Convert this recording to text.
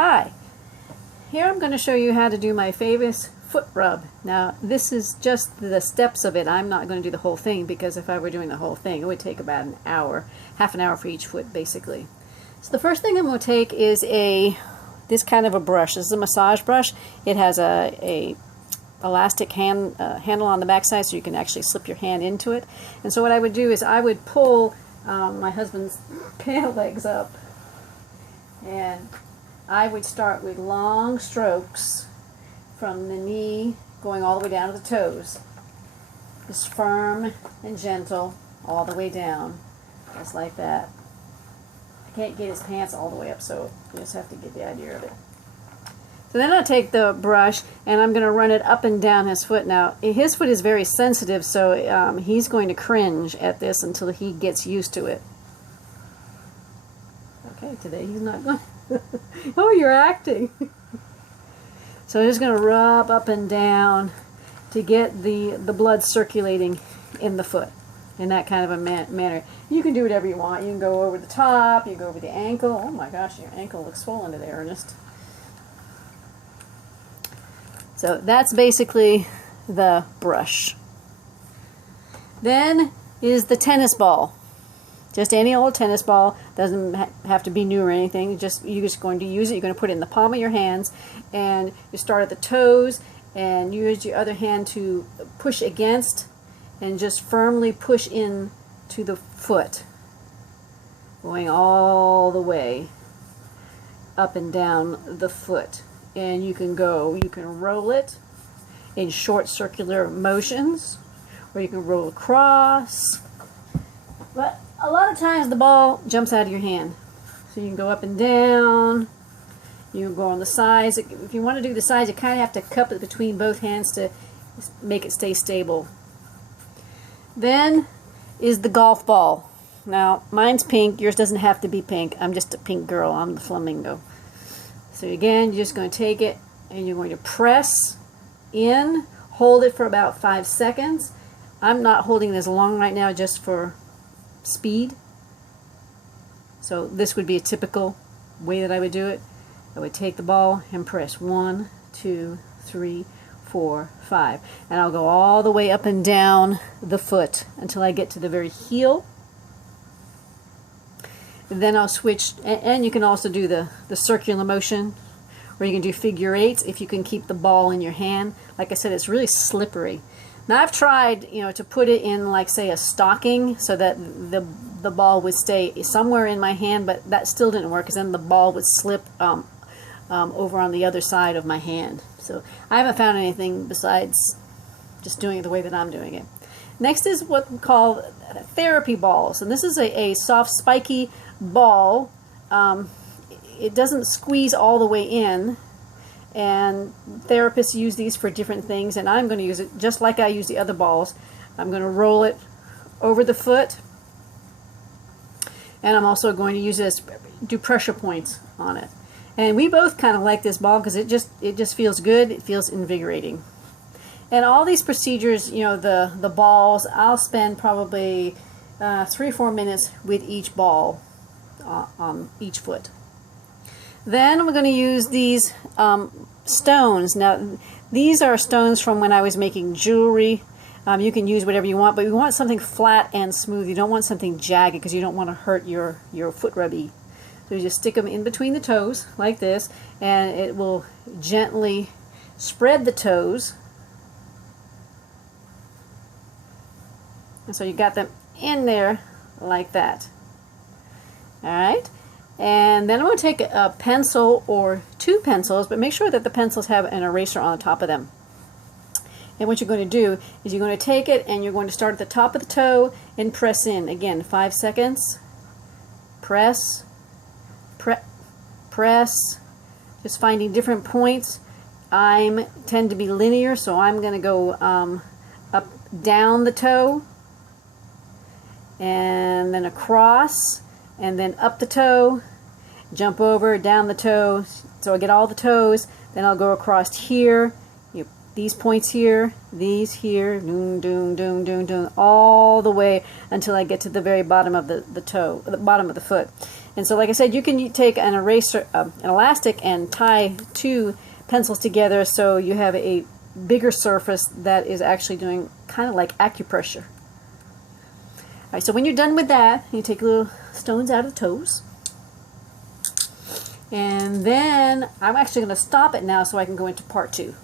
Hi, here I'm going to show you how to do my famous foot rub. Now this is just the steps of it. I'm not going to do the whole thing because if I were doing the whole thing it would take about an hour, half an hour for each foot basically. So the first thing I'm going to take is this kind of a brush. This is a massage brush. It has a elastic handle on the backside so you can actually slip your hand into it. And so what I would do is I would pull my husband's pant legs up, and I would start with long strokes from the knee going all the way down to the toes. Just firm and gentle all the way down, just like that. I can't get his pants all the way up, so you just have to get the idea of it. So then I'll take the brush and I'm going to run it up and down his foot. Now his foot is very sensitive, so he's going to cringe at this until he gets used to it. Okay, today he's not going. Oh, you're acting. So I'm just going to rub up and down to get the blood circulating in the foot in that kind of a manner. You can do whatever you want. You can go over the top, you can go over the ankle. Oh my gosh, your ankle looks swollen today, Ernest. So that's basically the brush. Then is the tennis ball. Just any old tennis ball, doesn't have to be new or anything. You're just going to use it. You're going to put it in the palm of your hands, and you start at the toes and use your other hand to push against and just firmly push in to the foot, going all the way up and down the foot. And you can roll it in short circular motions, or you can roll across. But a lot of times the ball jumps out of your hand. So you can go up and down, you can go on the sides. If you want to do the sides, you kind of have to cup it between both hands to make it stay stable. Then is the golf ball. Now mine's pink, yours doesn't have to be pink. I'm just a pink girl, I'm the flamingo. So again, you're just going to take it and you're going to press in, hold it for about 5 seconds. I'm not holding this long right now just for speed. So this would be a typical way that I would do it. I would take the ball and press 1, 2, 3, 4, 5. And I'll go all the way up and down the foot until I get to the very heel. And then I'll switch, and you can also do the circular motion, or you can do figure eights if you can keep the ball in your hand. Like I said, it's really slippery. Now I've tried, to put it in, like, say, a stocking so that the ball would stay somewhere in my hand, but that still didn't work because then the ball would slip over on the other side of my hand. So I haven't found anything besides just doing it the way that I'm doing it. Next is what we call therapy balls, and this is a soft, spiky ball. It doesn't squeeze all the way in, and therapists use these for different things, and I'm going to use it just like I use the other balls. I'm going to roll it over the foot, and I'm also going to use it as do pressure points on it. And we both kind of like this ball because it just feels good. It feels invigorating. And all these procedures, the balls, I'll spend probably 3 or 4 minutes with each ball on each foot. Then we're going to use these stones. Now, these are stones from when I was making jewelry. You can use whatever you want, but you want something flat and smooth. You don't want something jagged because you don't want to hurt your foot rubby. So you just stick them in between the toes like this, and it will gently spread the toes. And so you got them in there like that. Alright, and then I'm going to take a pencil or 2 pencils, but make sure that the pencils have an eraser on the top of them. And what you're going to do is you're going to take it and you're going to start at the top of the toe and press in. Again, 5 seconds. Press, press, just finding different points. I tend to be linear, so I'm going to go up, down the toe, and then across, and then up the toe, jump over, down the toe, so I get all the toes, then I'll go across here, these points here, these here, doom, doom, doom, doom, doom, all the way until I get to the very bottom of the toe, the bottom of the foot. And so, like I said, you can take an eraser, an elastic, and tie two pencils together so you have a bigger surface that is actually doing kind of like acupressure. Alright, so when you're done with that, you take little stones out of the toes. And then I'm actually going to stop it now so I can go into part 2.